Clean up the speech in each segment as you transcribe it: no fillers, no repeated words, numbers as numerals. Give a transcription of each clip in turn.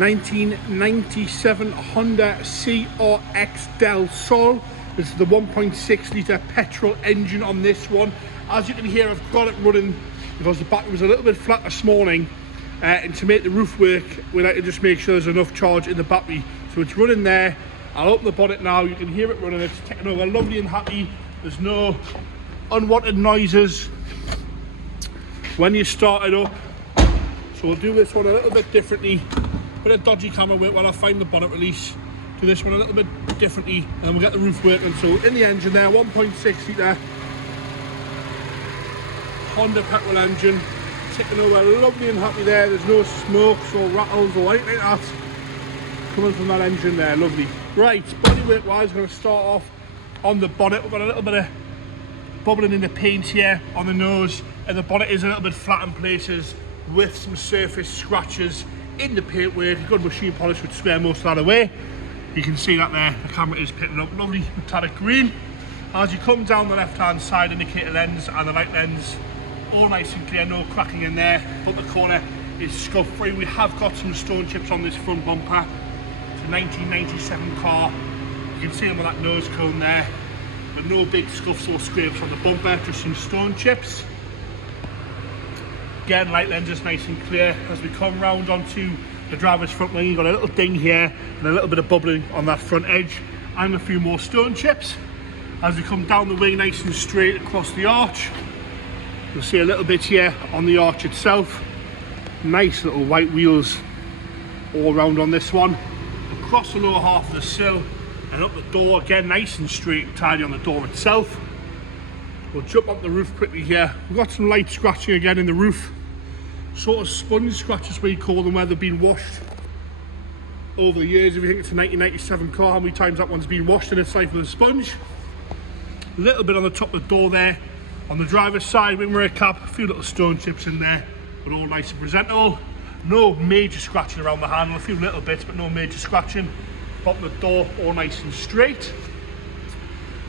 1997 Honda CRX Del Sol. This is the 1.6 litre petrol engine on this one. As you can hear, I've got it running because the battery was a little bit flat this morning, and to make the roof work we like to just make sure there's enough charge in the battery. So it's running there. I'll open the bonnet now, you can hear it running, it's taking over lovely and happy. There's no unwanted noises when you start it up. So we'll do this one a little bit differently. Bit of dodgy camera work while I find the bonnet release. Do this one a little bit differently and we'll get the roof working. So in the engine there, 1.6 litre Honda petrol engine, ticking over lovely and happy there. There's no smokes or rattles or anything like that coming from that engine there, lovely. Right, bodywork wise, we're going to start off on the bonnet. We've got a little bit of bubbling in the paint here on the nose, and the bonnet is a little bit flat in places with some surface scratches in the paintwork. Good machine polish would square most of that away. You can see that there, the camera is picking up lovely metallic green. As you come down the left hand side, indicator lens and the right lens all nice and clear, no cracking in there, but the corner is scuff free. We have got some stone chips on this front bumper. It's a 1997 car. You can see them with that nose cone there, but no big scuffs or scrapes on the bumper, just some stone chips. Again, light lens is nice and clear. As we come round onto the driver's front wing, you've got a little ding here and a little bit of bubbling on that front edge and a few more stone chips. As we come down the wing nice and straight across the arch, you'll see a little bit here on the arch itself. Nice little white wheels all round on this one. Across the lower half of the sill and up the door, again nice and straight and tidy on the door itself. We'll jump up the roof quickly here. We've got some light scratching again in the roof. Sort of sponge scratches we call them, where they've been washed over the years. If you think it's a 1997 car, how many times that one's been washed in its life with a sponge. A little bit on the top of the door there. On the driver's side wing mirror cap, a few little stone chips in there, but all nice and presentable. No major scratching around the handle, a few little bits, but no major scratching. Bottom of the door, all nice and straight.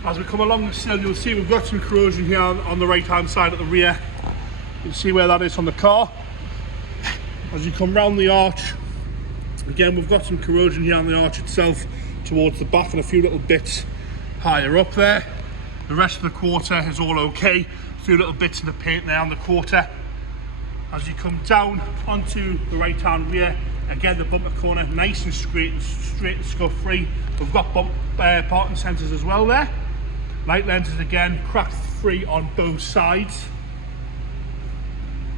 As we come along the sill, you'll see we've got some corrosion here on the right hand side at the rear. You can see where that is on the car. As you come round the arch, again we've got some corrosion here on the arch itself towards the back and a few little bits higher up there. The rest of the quarter is all okay. A few little bits in the paint there on the quarter. As you come down onto the right hand rear, again the bumper corner nice and straight and scuff free. We've got parking sensors as well there. Light lenses again, crack free on both sides.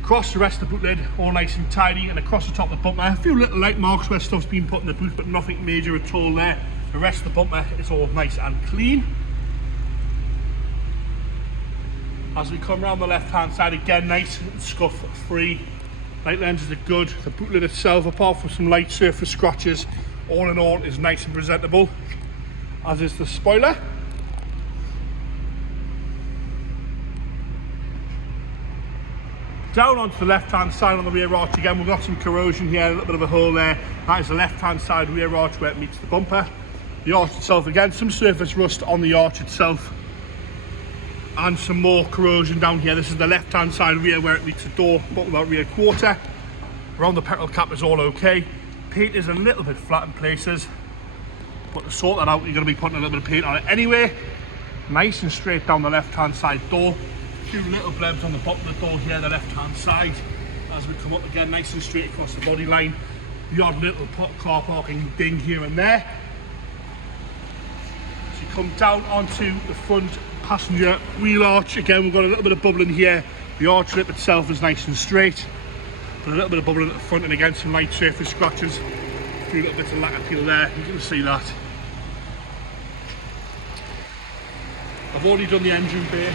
Across the rest of the boot lid, all nice and tidy, and across the top of the bumper, a few little light marks where stuff's been put in the boot, but nothing major at all there. The rest of the bumper is all nice and clean. As we come around the left hand side, again nice and scuff free. Light lenses are good. The boot lid itself, apart from some light surface scratches, all in all is nice and presentable, as is the spoiler. Down onto the left hand side on the rear arch again, we've got some corrosion here, a little bit of a hole there. That is the left hand side rear arch where it meets the bumper. The arch itself, again some surface rust on the arch itself and some more corrosion down here. This is the left hand side rear where it meets the door, bottom of that rear quarter. Around the petrol cap is all okay. Paint is a little bit flat in places, but to sort that out you're going to be putting a little bit of paint on it anyway. Nice and straight down the left hand side door. A few little blebs on the bottom of the door here, the left hand side. As we come up again, nice and straight across the body line. The odd little car parking ding here and there. As you come down onto the front passenger wheel arch, again we've got a little bit of bubbling here. The arch lip itself is nice and straight, but a little bit of bubbling at the front, and again some light surface scratches. A few little bits of lacquer peel there, you can see that. I've already done the engine bay,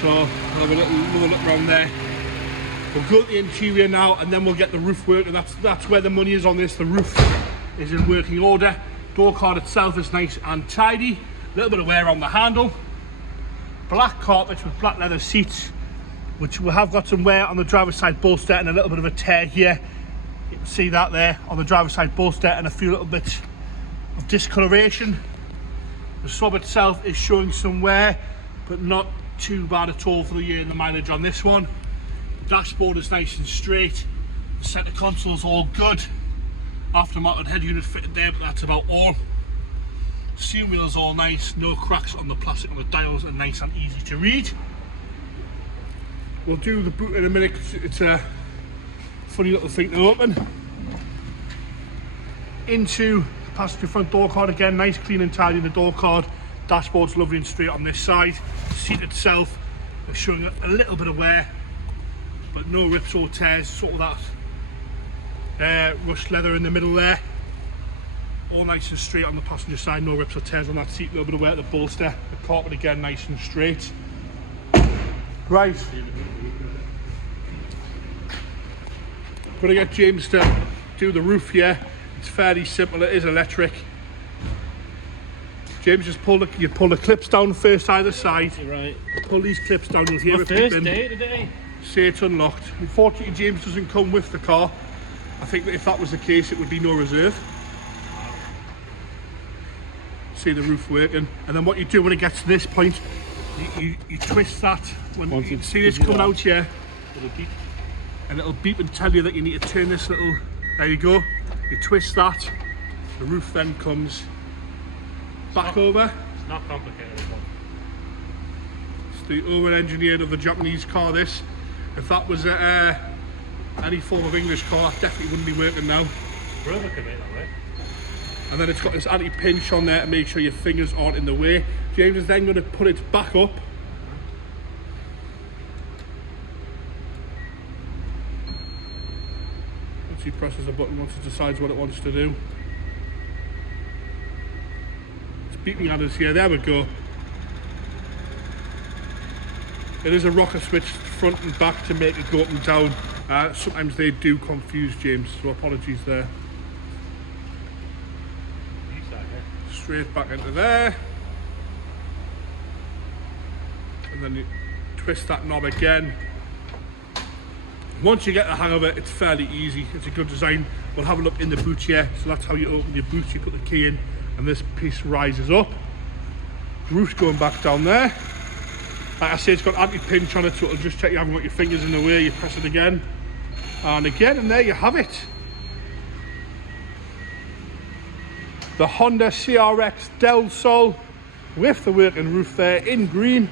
so I'll have a little look around there. We'll go to the interior now and then we'll get the roof work, and that's where the money is on this. The roof is in working order. Door card itself is nice and tidy. A little bit of wear on the handle. Black carpet with black leather seats, which we have got some wear on the driver's side bolster and a little bit of a tear here. You can see that there on the driver's side bolster, and a few little bits of discoloration. The sub itself is showing some wear, but not too bad at all for the year and the mileage on this one. The dashboard is nice and straight. The centre console is all good. Aftermarket head unit fitted there, but that's about all. Steering wheel's all nice, no cracks on the plastic on the dials, and nice and easy to read. We'll do the boot in a minute. It's a funny little thing to open. Into the passenger front door card again, nice clean and tidy in the door card. Dashboard's lovely and straight on this side. Seat itself is showing a little bit of wear, but no rips or tears, sort of that rushed leather in the middle there. All nice and straight on the passenger side, no rips or tears on that seat, a little bit of wear at the bolster. The carpet again nice and straight. Right. Gonna get James to do the roof here. It's fairly simple, it is electric. James, just pull the clips down first either side. You're right. Pull these clips down, you'll hear it First beeping. day today. Say it's unlocked. Unfortunately, James doesn't come with the car. I think that if that was the case, it would be no reserve. See the roof working, and then what you do when it gets to this point, you twist that. When you see this coming out here, and it'll beep and tell you that you need to turn this little. There you go. You twist that. The roof then comes back over. It's not complicated. It's the over-engineered of the Japanese car. This, if that was any form of English car, that definitely wouldn't be working now. Brother can make that way. And then it's got this anti-pinch on there to make sure your fingers aren't in the way. James is then going to put it back up. Once he presses the button, once it decides what it wants to do. It's beeping at us here, there we go. It is a rocker switch front and back to make it go up and down. Sometimes they do confuse James, so apologies there. Straight back into there, and then you twist that knob again. Once you get the hang of it, it's fairly easy. It's a good design. We'll have a look in the boot here. So that's how you open your boot. You put the key in and this piece rises up. Roof's going back down there. Like I say, it's got anti-pinch on it, so it'll just check you haven't got your fingers in the way. You press it again and again, and there you have it. The Honda CRX Del Sol with the working roof there in green.